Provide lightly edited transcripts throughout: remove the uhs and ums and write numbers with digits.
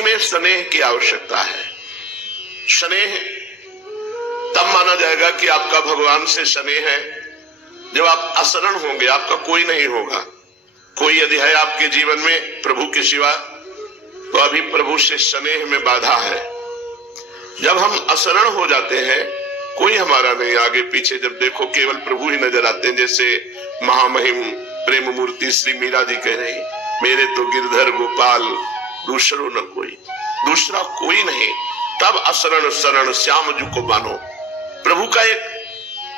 भक्ति में स्नेह की आवश्यकता है। स्नेह तब माना जाएगा कि आपका भगवान से स्नेह है जब आप अशरण होंगे, आपका कोई नहीं होगा। कोई यदि है आपके जीवन में प्रभु के सिवा, तो अभी प्रभु से स्नेह में बाधा है। जब हम अशरण हो जाते हैं, कोई हमारा नहीं आगे पीछे, जब देखो केवल प्रभु ही नजर आते हैं। जैसे महामहिम प्रेम मूर्ति श्री मीरा जी कह रही, मेरे तो गिरधर गोपाल दूसरो न कोई, दूसरा कोई नहीं। तब अशरण शरण श्याम जू को बानो। प्रभु का एक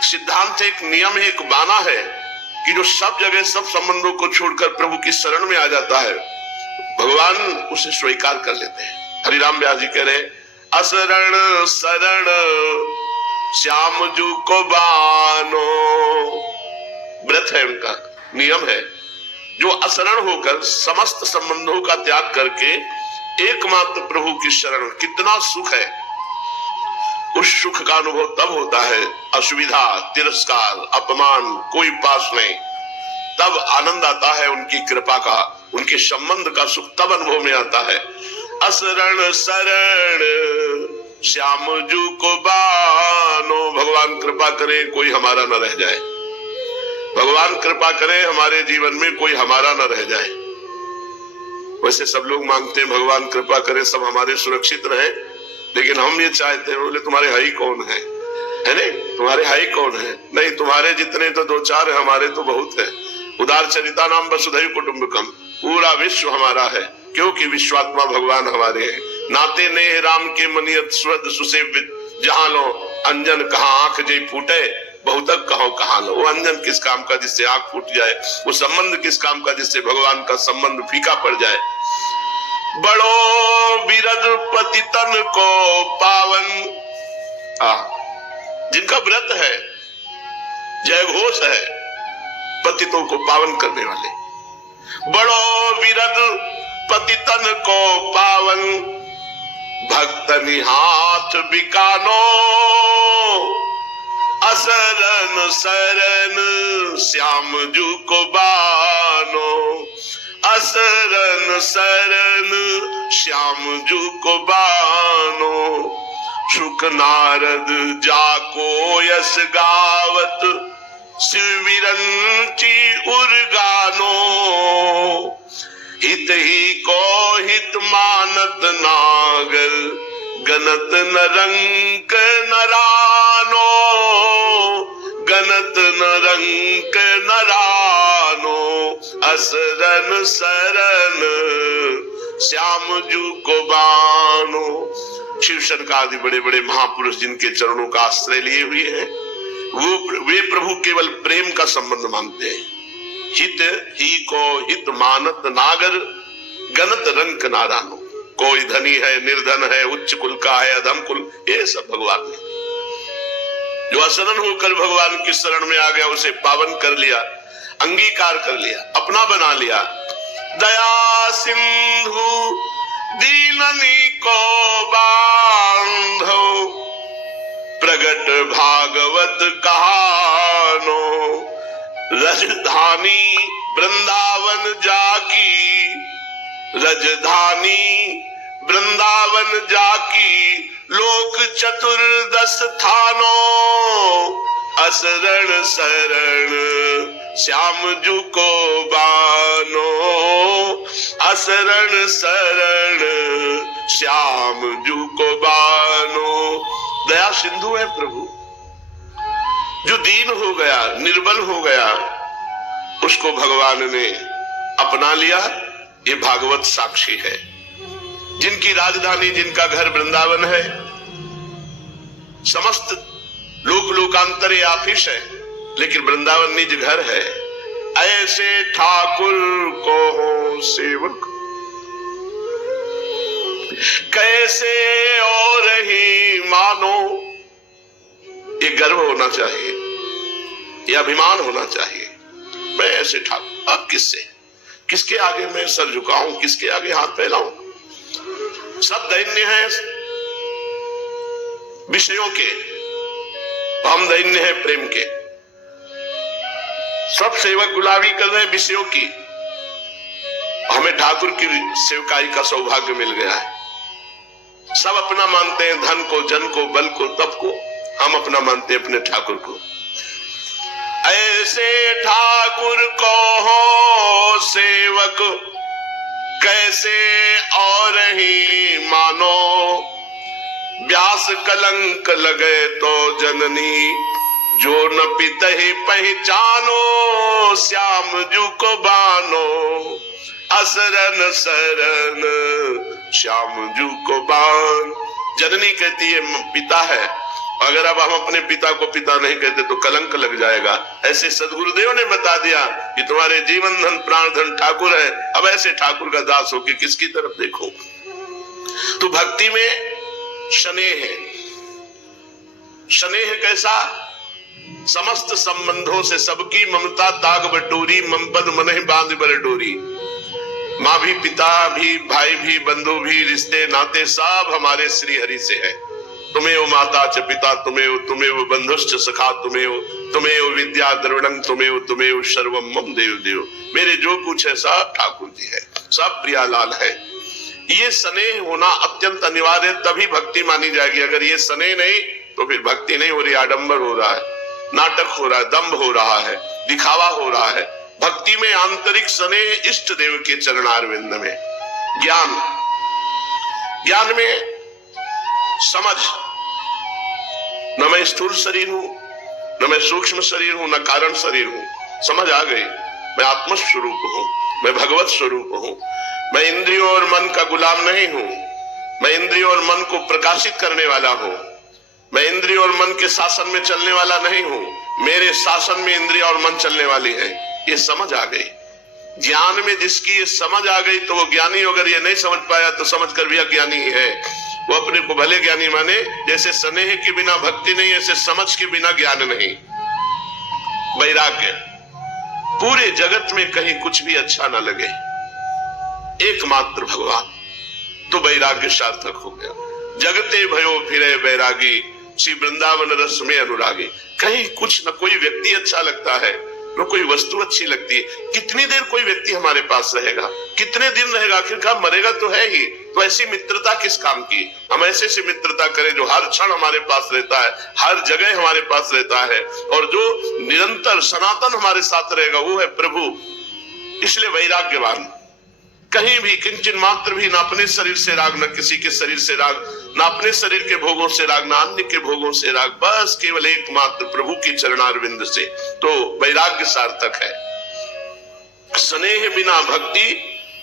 सिद्धांत, एक नियम है, एक बाना है कि जो सब जगह सब संबंधों को छोड़कर प्रभु की शरण में आ जाता है, भगवान उसे स्वीकार कर लेते हैं। हरिराम व्यास जी कह रहे, असरण शरण श्याम जू को बानो। व्रत है उनका, नियम है, जो अशरण होकर समस्त संबंधों का त्याग करके एकमात्र प्रभु की शरण। कितना सुख है! उस सुख का अनुभव तब होता है, असुविधा, तिरस्कार, अपमान कोई पास नहीं, तब आनंद आता है उनकी कृपा का, उनके संबंध का सुख तब अनुभव में आता है। असरण शरण श्याम जू को बानो। भगवान कृपा करे कोई हमारा न रह जाए, भगवान कृपा करे हमारे जीवन में कोई हमारा न रह जाए। वैसे सब लोग मांगते हैं भगवान कृपा करे सब हमारे सुरक्षित रहे, लेकिन हम ये चाहते हैं, बोले तुम्हारे हाई कौन है नहीं, तुम्हारे हाई कौन है? नहीं, तुम्हारे जितने तो दो चार है, हमारे तो बहुत है। उदार चरिता नाम वसुधैव कुटुंबकम, पूरा विश्व हमारा है, क्योंकि विश्वात्मा भगवान हमारे हैं। नाते नेह राम के मनियत स्वद सुसेवित, जहां लो अंजन कहाँ आंख जय फूटे, बहुतक कहो कहाँ लो। वो अंजन किस काम का जिससे आंख फूट जाए, वो संबंध किस काम का जिससे भगवान का संबंध फीका पड़ जाए। बड़ो बिरद पतितन को पावन, जिनका व्रत है, जय घोष है, पतितों को पावन करने वाले। बड़ो बिरद पतितन को पावन, भक्तनि हाथ बिकानो। असरन शरण श्याम जू को बानो। असरन शरण श्याम जू को बानो। सुख नारद जाको यश गावत, शिविरंची उर्गानो। हित ही को हित मानत नागर, गनत न रंक नरानो। गनत न रंक नरानो। असरन शरण श्याम जू को बानो। शिव शंकर आदि बड़े बड़े महापुरुष जिनके चरणों का आश्रय लिए हुए हैं, वे प्रभु केवल प्रेम का संबंध मानते हैं। हित ही को हित मानत नागर, गनत रंक नारानो। कोई धनी है, निर्धन है, उच्च कुल का है, अधम कुल, ये सब भगवान ने। जो अशरण होकर भगवान की शरण में आ गया, उसे पावन कर लिया, अंगीकार कर लिया, अपना बना लिया। दया सिंधु दीननी को बांधो, प्रगट भागवत कहानो। रजधानी वृंदावन जाकी, रजधानी वृंदावन जाकी, लोक चतुर्दश थानो। असरण शरण श्याम जू को बानो। असरण शरण श्याम जू को बानो। दया सिंधु है प्रभु, जो दीन हो गया, निर्बल हो गया, उसको भगवान ने अपना लिया। ये भागवत साक्षी है। जिनकी राजधानी, जिनका घर वृंदावन है, समस्त लोक लोकांतर ऑफिस है, लेकिन वृंदावन निज घर है। ऐसे ठाकुर को हो सेवक, कैसे और ही मानो। ये गर्व होना चाहिए, ये अभिमान होना चाहिए। मैं ऐसे ठाकुर, अब किसके आगे मैं सर झुकाऊं, किसके आगे हाथ फैलाऊं? सब दैन्य हैं विषयों के, हम दैन्य हैं प्रेम के। सब सेवक गुलामी कर रहे हैं विषयों की, हमें ठाकुर की सेवकाई का सौभाग्य मिल गया है। सब अपना मानते हैं, धन को, जन को, बल को, तप को। हम अपना मानते हैं अपने ठाकुर को। ऐसे ठाकुर को हो सेवक, कैसे और ही मानो। व्यास कलंक लगे तो जननी, जो न पितहि पहचानो। श्याम जू को बानो, असरन शरण श्याम जू को बान। जननी कहती है पिता है, अगर अब हम अपने पिता को पिता नहीं कहते तो कलंक लग जाएगा। ऐसे सदगुरुदेव ने बता दिया कि तुम्हारे जीवन धन प्राण धन ठाकुर है। अब ऐसे ठाकुर का दास होके किसकी तरफ देखो। तो भक्ति में स्नेह है। स्नेह कैसा? समस्त संबंधों से सबकी ममता ताग बटोरी, ममपद मनहि बांध बर डोरी। माँ भी, पिता भी, भाई भी, बंधु भी, रिश्ते नाते सब हमारे श्री हरि से है। तुम्हें माता च पिता, तुम्हें बंधुश्च सखा, तुम्हें विद्या द्रविणं, तुम्हें सर्वम मम देव देव। मेरे जो कुछ है सब ठाकुर जी है, सब प्रियालाल है। ये स्नेह होना अत्यंत अनिवार्य है, तभी भक्ति मानी जाएगी। अगर ये स्नेह नहीं तो फिर भक्ति नहीं हो रही, आडंबर हो रहा है, नाटक हो रहा है, दंभ हो रहा है, दिखावा हो रहा है। भक्ति में आंतरिक स्नेह इष्ट देव के चरणारविंद में। ज्ञान में समझ, न मैं स्थूल शरीर हूं, न मैं सूक्ष्म शरीर हूं, न कारण शरीर हूं। समझ आ गई, मैं आत्म स्वरूप हूं, मैं भगवत स्वरूप हूं। मैं इंद्रियों और मन का गुलाम नहीं हूं, मैं इंद्रियों और मन को प्रकाशित करने वाला हूं। मैं इंद्रियों और मन के शासन में चलने वाला नहीं हूं, मेरे शासन में इंद्रिया और मन चलने वाली है। ये समझ आ गई। ज्ञान में जिसकी ये समझ आ गई तो वो ज्ञानी। अगर ये नहीं समझ पाया तो समझ कर भी अज्ञानी ही है। वो अपने को भले ज्ञानी माने। जैसे स्नेह के बिना भक्ति नहीं, ऐसे समझ के बिना ज्ञान नहीं। वैराग्य, पूरे जगत में कहीं कुछ भी अच्छा ना लगे, एकमात्र भगवान, तो वैराग्य सार्थक हो गया। जगते भयो फिरे बैरागी, श्री वृंदावन रस में अनुरागी। कहीं कुछ न कोई व्यक्ति अच्छा लगता है, न कोई वस्तु अच्छी लगती है। कितनी देर कोई व्यक्ति हमारे पास रहेगा, कितने दिन रहेगा, आखिरकार मरेगा तो है ही। तो ऐसी मित्रता किस काम की? हम ऐसे से मित्रता करें जो हर क्षण हमारे पास रहता है, हर जगह हमारे पास रहता है, और जो निरंतर सनातन हमारे साथ रहेगा वो है प्रभु। इसलिए वैराग्यवान, कहीं भी किंचन मात्र भी, ना अपने शरीर से राग, न किसी के शरीर से राग, ना अपने शरीर के भोगों से राग, ना अन्य के भोगों से राग, बस केवल एकमात्र प्रभु की चरणारविंद से। तो वैराग्य सार्थक है। स्नेह बिना भक्ति,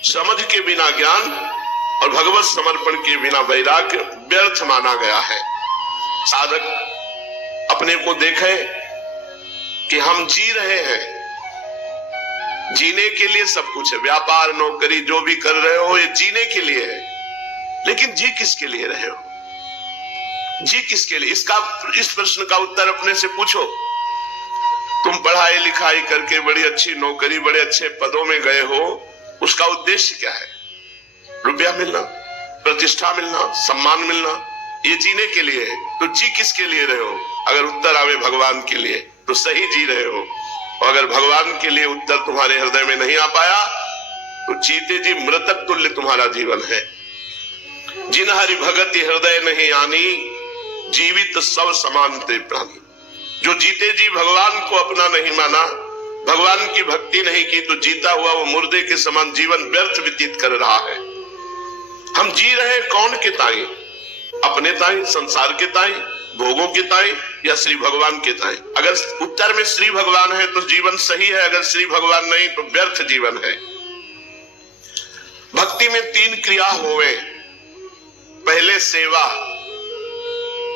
समझ के बिना ज्ञान और भगवत समर्पण के बिना वैराग्य व्यर्थ माना गया है। साधक अपने को देखे कि हम जी रहे हैं, जीने के लिए सब कुछ है। व्यापार, नौकरी जो भी कर रहे हो ये जीने के लिए है, लेकिन जी किसके लिए रहे हो? जी किसके लिए? इस प्रश्न का उत्तर अपने से पूछो। तुम पढ़ाई लिखाई करके बड़ी अच्छी नौकरी, बड़े अच्छे पदों में गए हो, उसका उद्देश्य क्या है? रुपया मिलना, प्रतिष्ठा मिलना, सम्मान मिलना, ये जीने के लिए है। तो जी किसके लिए रहे हो? अगर उत्तर आवे भगवान के लिए तो सही जी रहे हो, और अगर भगवान के लिए उत्तर तुम्हारे हृदय में नहीं आ पाया तो जीते जी मृतक तुल्य तुम्हारा जीवन है। जिन हरि भगति हृदय नहीं आनी, जीवित सब समान ते प्राणी। जो जीते जी भगवान को अपना नहीं माना, भगवान की भक्ति नहीं की, तो जीता हुआ वो मुर्दे के समान जीवन व्यर्थ व्यतीत कर रहा है। हम जी रहे कौन के ताई? अपने ताई, संसार के ताई, भोगों के ताई, या श्री भगवान के ताई? अगर उत्तर में श्री भगवान है तो जीवन सही है, अगर श्री भगवान नहीं तो व्यर्थ जीवन है। भक्ति में 3 क्रिया होवे, पहले सेवा,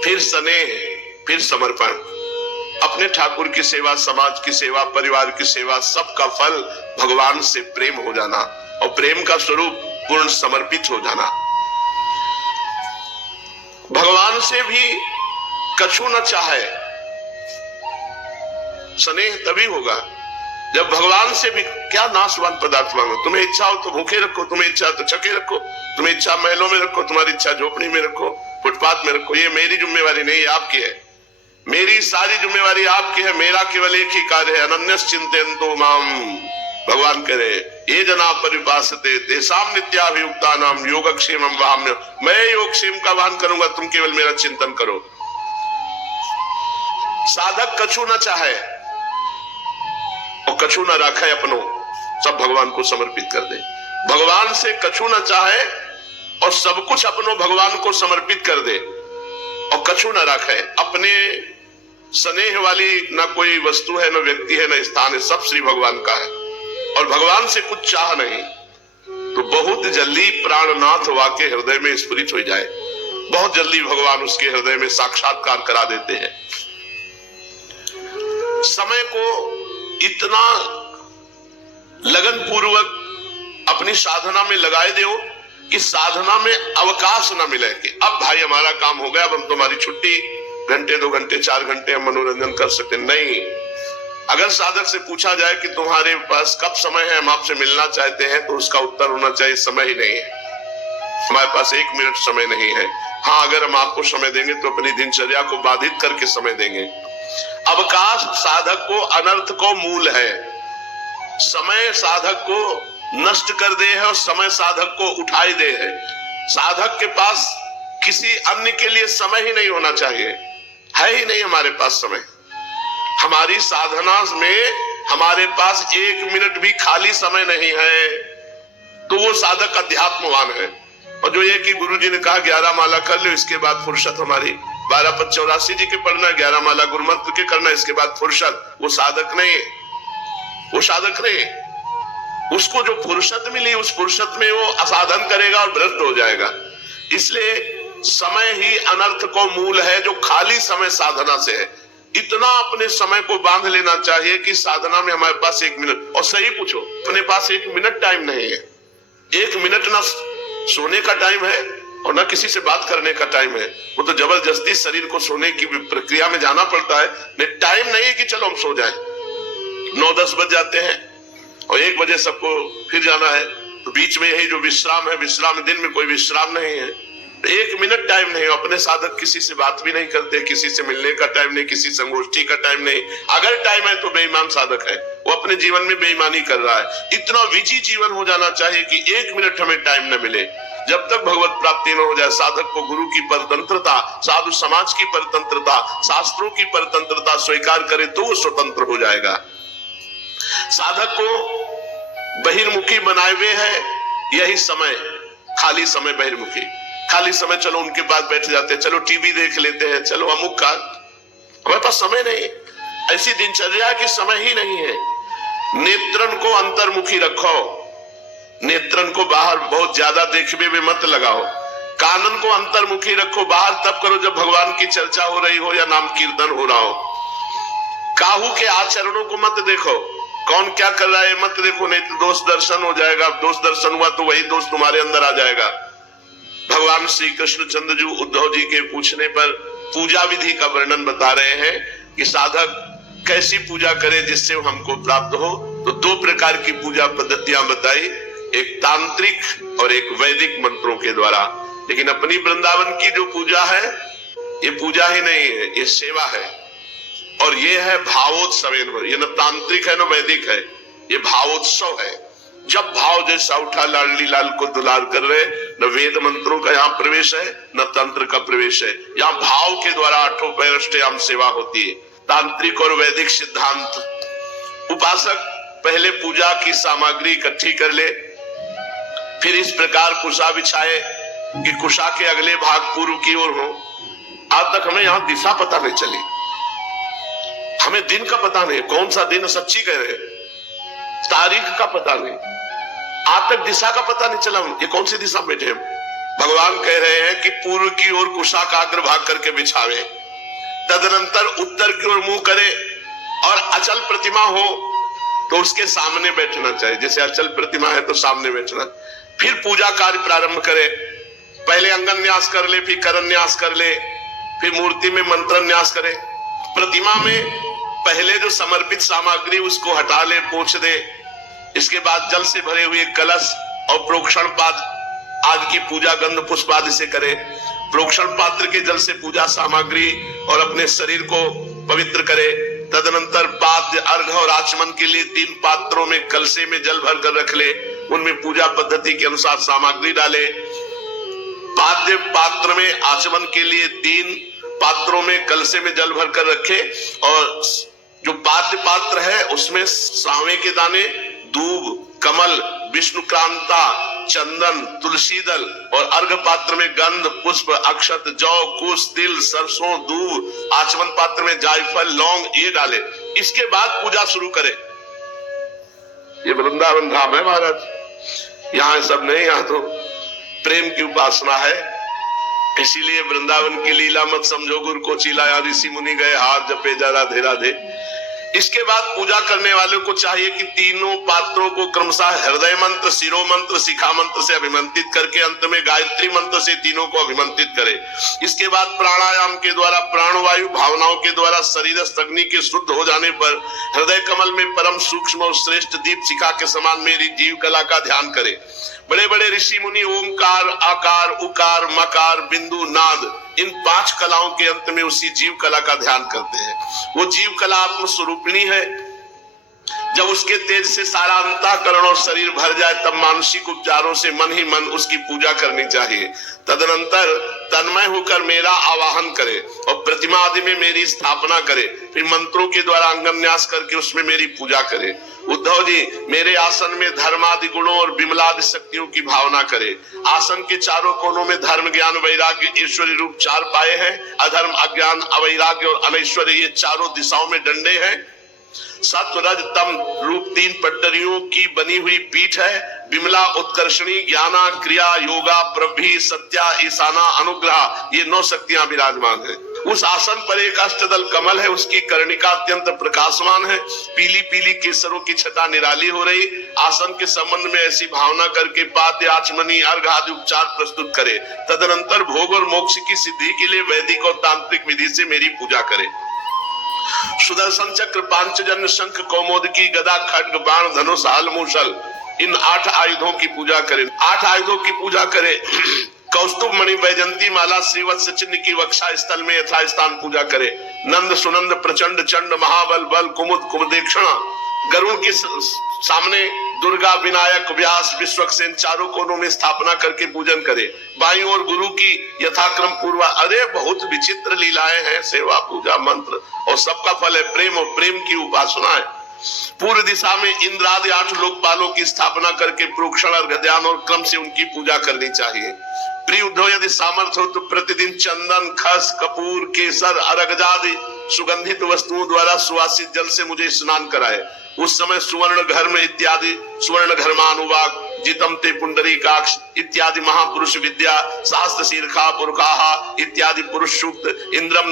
फिर स्नेह, फिर समर्पण। अपने ठाकुर की सेवा, समाज की सेवा, परिवार की सेवा, सबका फल भगवान से प्रेम हो जाना, और प्रेम का स्वरूप पूर्ण समर्पित हो जाना। भगवान से भी कछु न चाहे, स्नेह तभी होगा जब भगवान से भी क्या नाशवान पदार्थ मांगो। तुम्हें इच्छा हो तो भूखे रखो, तुम्हें इच्छा तो छके रखो, तुम्हें इच्छा महलों में रखो, तुम्हारी इच्छा झोपड़ी में रखो, फुटपाथ में रखो। ये मेरी जिम्मेवारी नहीं, आपकी है। मेरी सारी जिम्मेवारी आपकी है। मेरा केवल एक ही कार्य है, अनन्यस चिंतयन्तो माम। भगवान करे ये जना परिपासते तेषां नित्याभियुक्तानां योगक्षेमं वहाम्य। मैं योगक्षेम का वहन करूंगा, तुम केवल मेरा चिंतन करो। साधक कछु न चाहे और कछु न राखे अपनो, सब भगवान को समर्पित कर दे। भगवान से कछु न चाहे और सब कुछ अपनो भगवान को समर्पित कर दे और कछु न राखे। अपने स्नेह वाली न कोई वस्तु है, न व्यक्ति है, न स्थान है, सब श्री भगवान का है और भगवान से कुछ चाह नहीं, तो बहुत जल्दी प्राणनाथ वाके हृदय में स्फुरित हो जाए। बहुत जल्दी भगवान उसके हृदय में साक्षात्कार करा देते हैं। समय को इतना लगन पूर्वक अपनी साधना में लगाए दो कि साधना में अवकाश न मिले कि अब भाई हमारा काम हो गया, अब हम तुम्हारी छुट्टी, घंटे 2 घंटे 4 घंटे हम मनोरंजन कर सकते नहीं। अगर साधक से पूछा जाए कि तुम्हारे पास कब समय है, हम आपसे मिलना चाहते हैं, तो उसका उत्तर होना चाहिए समय ही नहीं है, हमारे पास 1 मिनट समय नहीं है। हाँ, अगर हम आपको समय देंगे तो अपनी दिनचर्या को बाधित करके समय देंगे। अवकाश साधक को अनर्थ को मूल है। समय साधक को नष्ट कर दे है और समय साधक को उठाई दे है। साधक के पास किसी अन्य के लिए समय ही नहीं होना चाहिए, है ही नहीं हमारे पास समय। हमारी साधना में हमारे पास 1 मिनट भी खाली समय नहीं है, तो वो साधक अध्यात्मवान है। और जो ये कि गुरु जी ने कहा 11 माला कर लो, इसके बाद फुर्सत हमारी 12 पद 84 जी के पढ़ना, 11 माला गुरुमंत्र के करना, इसके बाद फुर्सत, वो साधक नहीं है, वो साधक नहीं। उसको जो फुर्सत मिली उस फुर्सत में वो असाधन करेगा और भ्रष्ट हो जाएगा। इसलिए समय ही अनर्थ को मूल है, जो खाली समय साधना से है। इतना अपने समय को बांध लेना चाहिए कि साधना में हमारे पास 1 मिनट, और सही पूछो, अपने पास 1 मिनट टाइम नहीं है। 1 मिनट ना सोने का टाइम है और ना किसी से बात करने का टाइम है। वो तो जबरदस्ती शरीर को सोने की प्रक्रिया में जाना पड़ता है। नहीं, टाइम नहीं है कि चलो हम सो जाएं। 9-10 बज जाते हैं और 1 बजे सबको फिर जाना है, तो बीच में यही जो विश्राम है, विश्राम दिन में कोई विश्राम नहीं है। 1 मिनट टाइम नहीं। अपने साधक किसी से बात भी नहीं करते, किसी से मिलने का टाइम नहीं, किसी संगोष्ठी का टाइम नहीं। अगर टाइम है तो बेईमान साधक है, वो अपने जीवन में बेईमानी कर रहा है। इतना विजी जीवन हो जाना चाहिए कि 1 मिनट हमें टाइम न मिले। जब तक भगवत प्राप्ति न हो जाए, साधक को गुरु की परतंत्रता, साधु समाज की परतंत्रता, शास्त्रों की परतंत्रता स्वीकार करे तो वो स्वतंत्र हो जाएगा। साधक को बहिर्मुखी बनाए हुए है यही समय, खाली समय बहिर्मुखी। खाली समय चलो उनके पास बैठ जाते हैं, चलो टीवी देख लेते हैं, चलो अमुक का, हमारे पास समय नहीं। ऐसी दिनचर्या की समय ही नहीं है। नेत्रन को अंतर्मुखी रखो, नेत्रन को बाहर बहुत ज्यादा देखने में मत लगाओ। कानन को अंतर्मुखी रखो, बाहर तब करो जब भगवान की चर्चा हो रही हो या नाम कीर्तन हो रहा हो। काहू के आचरणों को मत देखो, कौन क्या कर रहा है मत देखो, नहीं तो दोष दर्शन हो जाएगा। दोष दर्शन हुआ तो वही दोष तुम्हारे अंदर आ जाएगा। भगवान श्री कृष्णचंद्र जी उद्धव जी के पूछने पर पूजा विधि का वर्णन बता रहे हैं कि साधक कैसी पूजा करे जिससे हमको प्राप्त हो। तो 2 प्रकार की पूजा पद्धतियां बताई, एक तांत्रिक और एक वैदिक मंत्रों के द्वारा। लेकिन अपनी वृंदावन की जो पूजा है, ये पूजा ही नहीं है, ये सेवा है। और ये है भावोत्सव, ये न तांत्रिक है न वैदिक है, ये भावोत्सव है। जब भाव जैसा उठा, लाडली लाल को दुलार कर रहे, न वेद मंत्रों का यहाँ प्रवेश है न तंत्र का प्रवेश है। यहाँ भाव के द्वारा 8 पैरष्टयाम सेवा होती है। तांत्रिक और वैदिक सिद्धांत। उपासक पहले पूजा की सामग्री इकट्ठी कर ले, फिर इस प्रकार कुशा बिछाए कि कुशा के अगले भाग पूर्व की ओर हो। आज तक हमें यहाँ दिशा पता नहीं चली, हमें दिन का पता नहीं, कौन सा दिन, सच्ची कह रहे, तारीख का पता नहीं, आज तक दिशा का पता नहीं चला। ये कौन सी दिशा बैठे हम? भगवान कह रहे हैं कि पूर्व की ओर कुशा का अग्रभाग करके बिछावे, तदनंतर उत्तर की ओर मुंह करे, और अचल प्रतिमा हो तो उसके सामने बैठना चाहिए। जैसे अचल प्रतिमा है तो सामने बैठना। फिर पूजा कार्य प्रारंभ करे, पहले अंगन न्यास कर ले, फिर करन न्यास कर ले, फिर मूर्ति में मंत्र न्यास करे। प्रतिमा में पहले जो समर्पित सामग्री उसको हटा ले, पोंछ दे। इसके बाद जल से भरे हुए कलश और प्रोक्षण पाद आज की पूजा गंध पुष्प आदि से करे। प्रोक्षण पात्र के जल से पूजा सामग्री और अपने शरीर को पवित्र करे। तदनंतर पाद्य, अर्घ और आचमन के लिए 3 पात्रों में कलशे में जल भर कर रख ले, उनमें पूजा पद्धति के अनुसार सामग्री डाले। पाद्य पात्र में आचमन के लिए 3 पात्रों में कलशे में जल भर कर रखे, और जो पाद्य पात्र है उसमें सांवे के दाने, दूब, कमल, विष्णुक्रांता, चंदन, तुलसी दल, और अर्घ पात्र में गंध, पुष्प, अक्षत, जौ, कुश, तिल, सरसों, दूब, आचमन पात्र में जायफल, लौंग ये डाले। इसके बाद पूजा शुरू करें। ये वृंदावन धाम है महाराज, यहाँ सब नहीं, यहाँ तो प्रेम की उपासना है। इसीलिए वृंदावन की लीला मत समझो गुरु को चिल्लाया, ऋषि मुनि गए हाथ जपे जा राधे राधे। इसके बाद पूजा करने वालों को चाहिए कि तीनों पात्रों को क्रमशः हृदय मंत्र, शिरो मंत्र, शिखा मंत्र से अभिमंत्रित करके अंत में गायत्री मंत्र से तीनों को अभिमंत्रित करे। इसके बाद प्राणायाम के द्वारा, प्राणवायु भावनाओं के द्वारा शरीरस्थ अग्नि के शुद्ध हो जाने पर हृदय कमल में परम सूक्ष्म और श्रेष्ठ दीप शिखा के समान मेरी जीव कला का ध्यान करे। बड़े बड़े ऋषि मुनि ओमकार, आकार, उकार, मकार, बिंदु, नाद, इन 5 कलाओं के अंत में उसी जीव कला का ध्यान करते हैं। वो जीव कला आत्म स्वरूपिणी है। जब उसके तेज से सारा अंतःकरण और शरीर भर जाए तब मानसिक उपचारों से मन ही मन उसकी पूजा करनी चाहिए। तदनंतर तन्मय होकर मेरा आवाहन करे और प्रतिमा आदि में मेरी स्थापना करे, फिर मंत्रों के द्वारा अंगन्यास करके उसमें मेरी पूजा करे। उद्धव जी मेरे आसन में धर्मादि गुणों और विमलादि शक्तियों की भावना करे। आसन के चारों कोनों में धर्म, ज्ञान, वैराग्य, ईश्वरी रूप 4 पाए हैं। अधर्म, अज्ञान, अवैराग्य और अनैश्वर्य ये चारों दिशाओं में डंडे हैं। सत्व, रज, तम रूप 3 पट्टरियों की बनी हुई पीठ है। विमला, उत्कर्षणी, ज्ञाना, क्रिया, योगा, प्रभि, सत्या, ईशाना, अनुग्रह, ये 9 शक्तियां विराजमान है। उस आसन पर एक अष्टदल कमल है, उसकी कर्णिका अत्यंत प्रकाशमान है। पीली पीली केसरों की छटा निराली हो रही। आसन के संबंध में ऐसी भावना करके पाद्य, आचमनी, अर्घ आदि उपचार प्रस्तुत करे। तदनंतर भोग और मोक्ष की सिद्धि के लिए वैदिक और तांत्रिक विधि से मेरी पूजा करे। सुदर्शन चक्र, पांचजन्य, शंख, कौमोदकी, गदा, खड्ग, बाण, धनुष, हल, मूसल, इन 8 आयुधों की पूजा करें। 8 आयुधों की पूजा करें। कौस्तुभ मणि, वैजंती माला, श्रीवत्स चिन्ह की वक्षा स्थल में यथास्थान पूजा करे। नंद, सुनंद, प्रचंड, चंड, महाबल, बल, कुमुद, कुमदेक्षण, गरुड़ के सामने दुर्गा, विनायक, व्यास, विश्वक्सेन चारों कोनों में स्थापना करके पूजन करे। बाईं ओर गुरु की यथाक्रम पूर्वा। अरे बहुत विचित्र लीलाएं हैं, सेवा, पूजा, मंत्र, और सबका फल है प्रेम, और प्रेम की उपासना है। पूर्व दिशा में इंद्र आदि 8 लोकपालों की स्थापना करके प्रोक्षण, अर्घ, ध्यान और क्रम से उनकी पूजा करनी चाहिए। प्रिय उद्धव यदि सामर्थ्य हो तो प्रतिदिन चंदन, खस, कपूर, केसर, अर्घादि सुगंधित वस्तुओं द्वारा सुवासित जल से मुझे स्नान कराए। उस समय सुवर्ण घर्म इत्यादि, सुवर्ण घर्मानुवाक, जितम ते पुंडरीकाक्ष इत्यादि महापुरुष विद्या, शास्त्र शीर्षा पुरखाहा इत्यादि पुरुष सूक्त, इंद्रम